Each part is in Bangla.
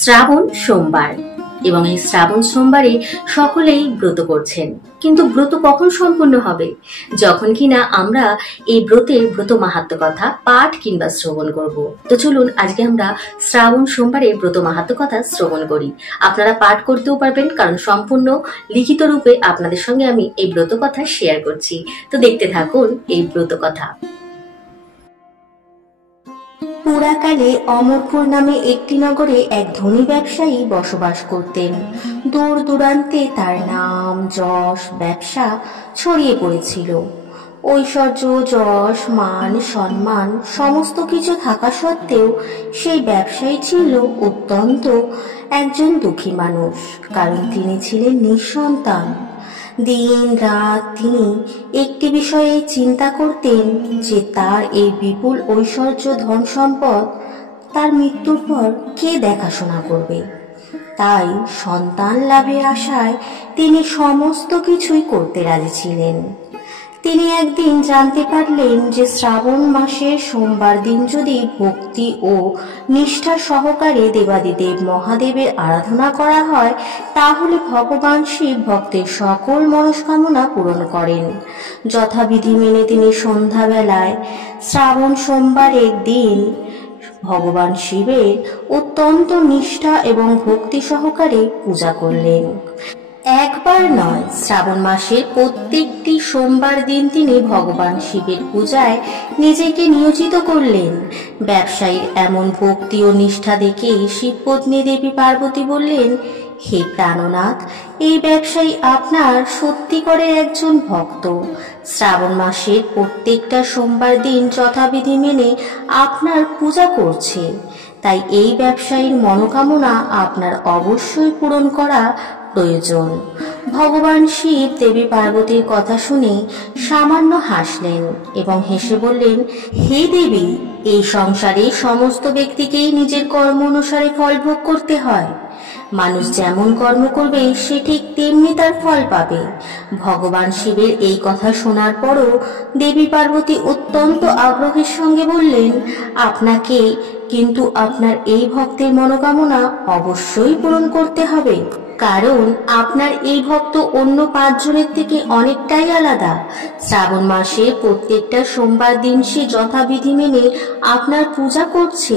শ্রাবণ সোমবার এবং এই শ্রাবণ সোমবারে সকলেই ব্রত করছেন, কিন্তু ব্রত কখন সম্পূর্ণ হবে? যখন কিনা আমরা এই ব্রত মাহাত্ম্য কথা পাঠ কিংবা শ্রবণ করব। তো চলুন আজকে আমরা শ্রাবণ সোমবারে ব্রত মাহাত্ম্য কথা শ্রবণ করি। আপনারা পাঠ করতেও পারবেন, কারণ সম্পূর্ণ লিখিত রূপে আপনাদের সঙ্গে আমি এই ব্রত কথা শেয়ার করছি। তো দেখতে থাকুন এই ব্রত কথা। পুরাকালে অমরপুর নামে একটি নগরে এক ধনী ব্যবসায়ী বসবাস করতেন। দূর দূরান্তে তার নাম, যশ, ব্যবসা ছড়িয়ে পড়েছিল। ঐশ্বর্য, যশ, মান, সম্মান সমস্ত কিছু থাকা সত্ত্বেও সেই ব্যবসায়ী ছিল অত্যন্ত একজন দুঃখী মানুষ, কারণ তিনি ছিলেন নিঃসন্তান। দিন রাত তিনি একটি বিষয়ে চিন্তা করতেন যে তার এই বিপুল ঐশ্বর্য, ধন সম্পদ তার মৃত্যুর পর কে দেখাশোনা করবে। তাই সন্তান লাভের আশায় তিনি সমস্ত কিছুই করতে রাজি ছিলেন। তিনি একদিন জানতে পারলেন যে শ্রাবণ মাসের সোমবার দিন যদি ভক্তি ও নিষ্ঠা সহকারে দেবাদিদেব মহাদেবের আরাধনা করা হয়, তাহলে ভগবান শিব ভক্তের সকল মনস্কামনা পূরণ করেন। যথাবিধি মেনে তিনি সন্ধ্যাবেলায় শ্রাবণ সোমবারের দিন ভগবান শিবের অত্যন্ত নিষ্ঠা এবং ভক্তি সহকারে পূজা করলেন। একবার নয়, শ্রাবণ মাসের প্রত্যেকটি সোমবার দিন তিনি ভগবান শিবের পূজায় নিজেকে নিয়োজিত করলেন। ব্যবসায়ীর এমন ভক্তি ও নিষ্ঠা দেখে শিবপত্নী দেবী পার্বতী বললেন, হে প্রাণনাথ, এই ব্যবসায়ী আপনার সত্যিকারের একজন ভক্ত। শ্রাবণ মাসের প্রত্যেকটা সোমবার দিন যথাবিধি মেনে আপনার পূজা করছে, তাই এই ব্যবসায়ীর মনোকামনা আপনার অবশ্যই পূরণ করা প্রয়োজন। ভগবান শিব দেবী পার্বতীর কথা শুনে সামান্য হাসলেন এবং হেসে বললেন, হে দেবী, এই সংসারে সমস্ত ব্যক্তিকেই নিজের কর্ম অনুসারে ফল ভোগ করতে হয়। মানুষ যেমন কর্ম করবে সে ঠিক তেমনি তার ফল পাবে। ভগবান শিবের এই কথা শোনার পরও দেবী পার্বতী অত্যন্ত আগ্রহের সঙ্গে বললেন, আপনাকে কিন্তু আপনার এই ভক্তের মনোকামনা অবশ্যই পূরণ করতে হবে, কারণ আপনার এই ভক্ত অন্য 5 জনের থেকে অনেকটাই আলাদা। শ্রাবণ মাসে প্রত্যেকটা সোমবার দিন সে যথাবিধি মেনে আপনার পূজা করছে।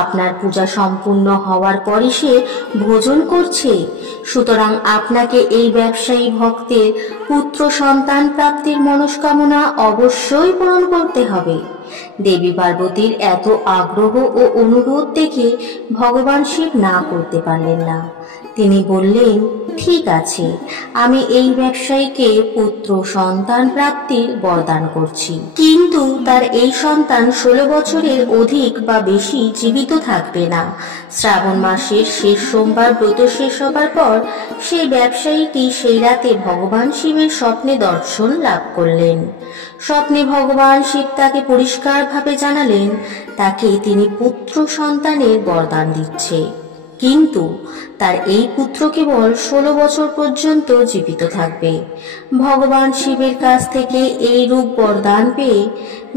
আপনার পূজা সম্পূর্ণ হওয়ার পরে সে ভোজন করছে। সুতরাং আপনাকে এই ব্যবসায়ী ভক্তের পুত্র সন্তান প্রাপ্তির মনস্কামনা অবশ্যই পূরণ করতে হবে। দেবী পার্বতীর এত আগ্রহ ও অনুরোধ দেখে ভগবান শিব না করতে পারলেন না। তিনি বললেন, ঠিক আছে, আমি এই ব্যবসায়ীকে পুত্র সন্তান প্রাপ্তির বরদান করছি, কিন্তু তার এই সন্তান 16 বছরের অধিক বা বেশি জীবিত থাকবে না। শ্রাবণ মাসের শেষ সোমবার ব্রত শেষ হবার পর সেই ব্যবসায়ীটি সেই রাতে ভগবান শিবের স্বপ্নে দর্শন লাভ করলেন। স্বপ্নে ভগবান শিব তাকে পরিষ্কারভাবে জানালেন তাকে তিনি পুত্র সন্তানের বরদান দিচ্ছে, কিন্তু তার এই পুত্র কেবল 16 বছর পর্যন্ত জীবিত থাকবে। ভগবান শিবের কাছ থেকে এই রূপ বরদান পেয়ে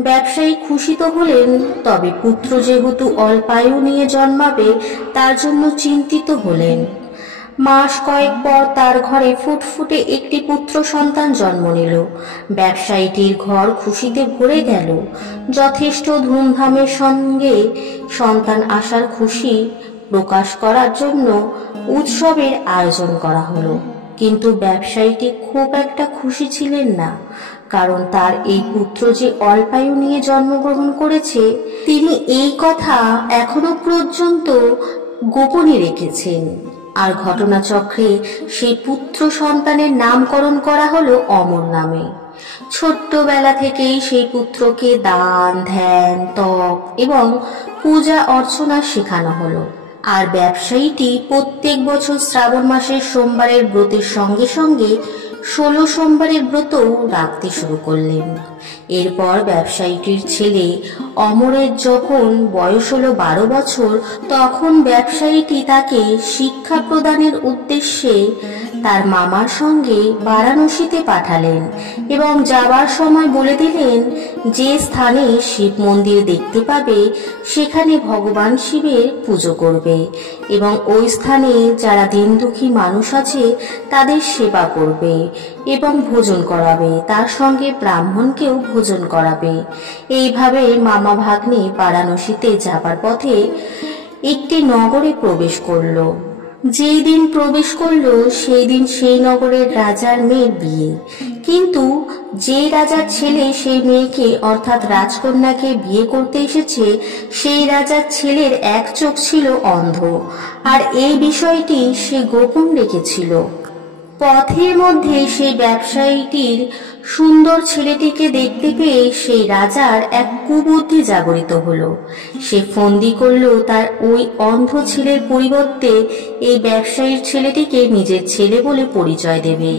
ব্যবসায়ী খুশি তো হলেন, তবে পুত্র যেহেতু অল্পায়ু নিয়ে জন্মাবে তার জন্য চিন্তিত হলেন। মাস কয়েক পর তার ঘরে ফুটফুটে একটি পুত্র সন্তান জন্ম নিল। ব্যবসায়ীটির ঘর খুশিতে ভরে গেল। যথেষ্ট ধুমধামের সঙ্গে সন্তান আসার খুশি প্রকাশ করার জন্য উৎসবের আয়োজন করা হলো, কিন্তু ব্যবসায়ীটি খুব একটা খুশি ছিলেন না, কারণ তার এই পুত্র যে অল্পায়ু নিয়ে জন্মগ্রহণ করেছে তিনি এই কথা এখনো পর্যন্ত গোপনে রেখেছেন। আর ঘটনাচক্রে সেই পুত্র সন্তানের নামকরণ করা হলো অমর নামে। ছোট্টবেলা থেকেই সেই পুত্রকে দান, ধ্যান, তপ এবং পূজা অর্চনা শেখানো হলো। আর ব্যবসায়ীটি প্রত্যেক বছর শ্রাবণ মাসের সোমবারের ব্রতের সঙ্গে সঙ্গে 16 সোমবারের ব্রতও রাখতে শুরু করলেন। এরপর ব্যবসায়ীটির ছেলে অমরের যখন বয়স হলো 12 বছর, তখন ব্যবসায়ীটি তাকে শিক্ষা প্রদানের উদ্দেশ্যে তার মামার সঙ্গে বারাণসীতে পাঠালেন এবং যাবার সময় বলে দিলেন যে স্থানে শিব মন্দির দেখতে পাবে সেখানে ভগবান শিবের পুজো করবে এবং ওই স্থানে যারা দিন দুঃখী মানুষ আছে তাদের সেবা করবে এবং ভোজন করাবে, তার সঙ্গে ব্রাহ্মণকেও ভোজন করাবে। এইভাবে মামা ভাগ্নে বারাণসীতে যাবার পথে একটি নগরে প্রবেশ করলো। যেই দিন প্রবেশ করলো সেই দিন সেই নগরের রাজার মেয়ের বিয়ে, কিন্তু যে রাজার ছেলে সেই মেয়েকে অর্থাৎ রাজকন্যাকে বিয়ে করতে এসেছে সেই রাজার ছেলের এক চোখ ছিল অন্ধ, আর এই বিষয়টি সে গোপন রেখেছিল। পথের মধ্যে সেই ব্যবসায়ীটির সুন্দর ছেলেটিকে দেখতে পেয়ে সেই রাজার এক কুবুদ্ধি জাগরিত হলো। সে ফন্দি করলো তার ওই অন্ধ ছেলের পরিবর্তে এই ব্যবসায়ীর ছেলেটিকে নিজের ছেলে বলে পরিচয় দেবে।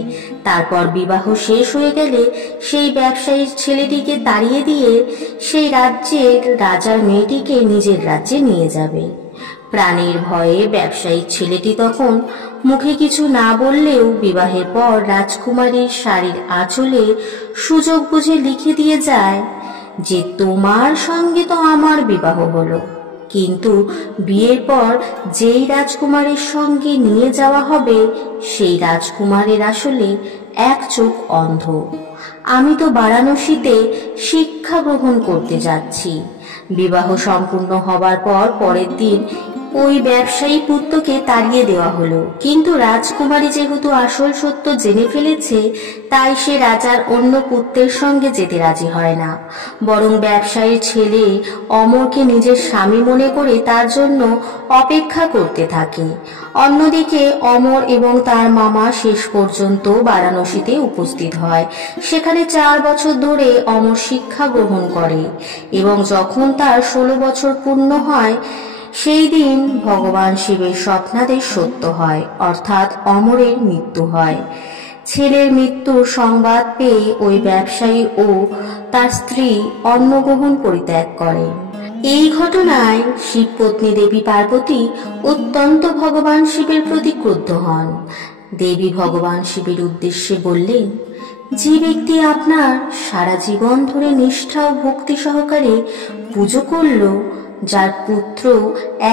তারপর বিবাহ শেষ হয়ে গেলে সেই ব্যবসায়ীর ছেলেটিকে তাড়িয়ে দিয়ে সেই রাজ্যের রাজার মেয়েটিকে নিজের রাজ্যে নিয়ে যাবে। প্রাণের ভয়ে ব্যবসায়িক ছেলেটি তখন মুখে কিছু না বললেও বিবাহের পর রাজকুমারীর শাড়ির আঁচলে সুযোগ বুঝে লিখে দিয়ে যায় যে তোমার সঙ্গে তো আমার বিবাহ হলো, কিন্তু বিয়ের পর যেই রাজকুমারের সঙ্গে নিয়ে যাওয়া হবে সেই রাজকুমারের আসলে এক চোখ অন্ধ। আমি তো বারাণসীতে শিক্ষা গ্রহণ করতে যাচ্ছি। বিবাহ সম্পূর্ণ হবার পর পরের দিন ওই ব্যবসায়ী পুত্রকে তাড়িয়ে দেওয়া হলো, কিন্তু রাজকুমারী যেহেতু আসল সত্য জেনে ফেলেছে তাই সে রাজার অন্য পুত্রের সঙ্গে যেতে রাজি হয় না, বরং ব্যবসায়ীর ছেলে অমরকে নিজের স্বামী মনে করে তার জন্য অপেক্ষা করতে থাকে। অন্যদিকে অমর এবং তার মামা শেষ পর্যন্ত বারাণসীতে উপস্থিত হয়। সেখানে 4 বছর ধরে অমর শিক্ষা গ্রহণ করে এবং যখন তার 16 বছর পূর্ণ হয় সেই দিন ভগবান শিবের স্বপ্নাদেশ সত্য হয়, অর্থাৎ অমরের মৃত্যু হয়। ছেলের মৃত্যুর সংবাদ পেয়ে ওই ব্যবসায়ী ও তার স্ত্রী অন্নগ্রহণ পরিত্যাগ করেন। এই ঘটনায় শিবপত্নী দেবী পার্বতী অত্যন্ত ভগবান শিবের প্রতি ক্রুদ্ধ হন। দেবী ভগবান শিবের উদ্দেশ্যে বললেন, যে ব্যক্তি আপনার সারা জীবন ধরে নিষ্ঠা ও ভক্তি সহকারে পুজো করলো, যার পুত্র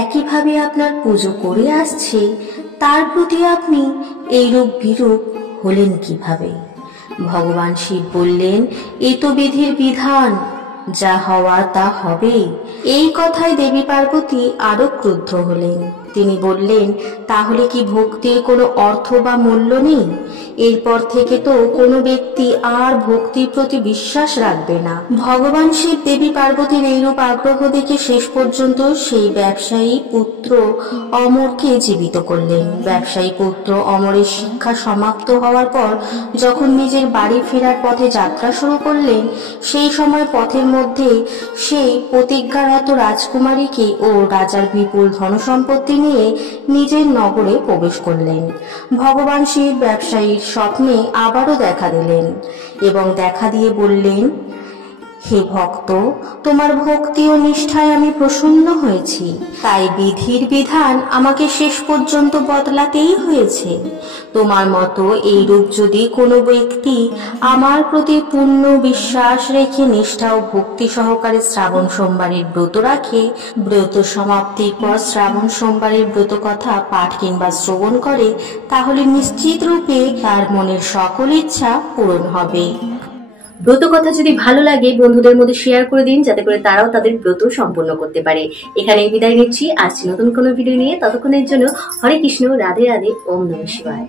একইভাবে আপনার পুজো করে আসছে, তার প্রতি আপনি এইরূপ বিরূপ হলেন কিভাবে? ভগবান শিব বললেন, এ তো বিধির বিধান, যা হওয়ার তা হবে। এই কথায় দেবী পার্বতী আরো ক্রুদ্ধ হলেন। তিনি বললেন, তাহলে কি ভক্তির কোনো অর্থ বা মূল্য নেই? এরপর থেকে তো কোনো ব্যক্তি আর ভক্তির প্রতি বিশ্বাস রাখবে না। ভগবান শিব দেবী পার্বতীর এইরূপ আগ্রহ দেখে শেষ পর্যন্ত সেই ব্যবসায়ী পুত্র অমরকে জীবিত করলেন। ব্যবসায়ী পুত্র অমরের শিক্ষা সমাপ্ত হওয়ার পর যখন নিজের বাড়ি ফেরার পথে যাত্রা শুরু করলেন, সেই সময় পথের মধ্যে সেই প্রতিজ্ঞারত রাজকুমারীকে ও রাজার বিপুল ধনসম্পত্তি নিয়ে নিজের নগরে প্রবেশ করলেন। ভগবান শিব ব্যবসায়ীর স্বপ্নে আবারও দেখা দিলেন এবং দেখা দিয়ে বললেন, হে ভক্ত, তোমার ভক্তি ও নিষ্ঠায় আমি প্রসন্ন হয়েছি, তাই বিধির বিধান আমাকে শেষ পর্যন্ত বদলাতেই হয়েছে। তোমার মতো এইরূপ যদি কোনো ব্যক্তি আমার প্রতি পূর্ণ বিশ্বাস রেখে নিষ্ঠা ও ভক্তি সহকারে শ্রাবণ সোমবারের ব্রত রাখে, ব্রত সমাপ্তির পর শ্রাবণ সোমবারের ব্রত কথা পাঠ কিংবা শ্রবণ করে, তাহলে নিশ্চিত রূপে তার মনের সকল ইচ্ছা পূরণ হবে। ব্রত কথা যদি ভালো লাগে বন্ধুদের মধ্যে শেয়ার করে দিন, যাতে করে তারাও তাদের ব্রত সম্পূর্ণ করতে পারে। এখানে বিদায় নিচ্ছি, আসছি নতুন কোনো ভিডিও নিয়ে। ততক্ষণের জন্য হরে কৃষ্ণ, রাধে রাধে, ওম নমঃ শিবায়।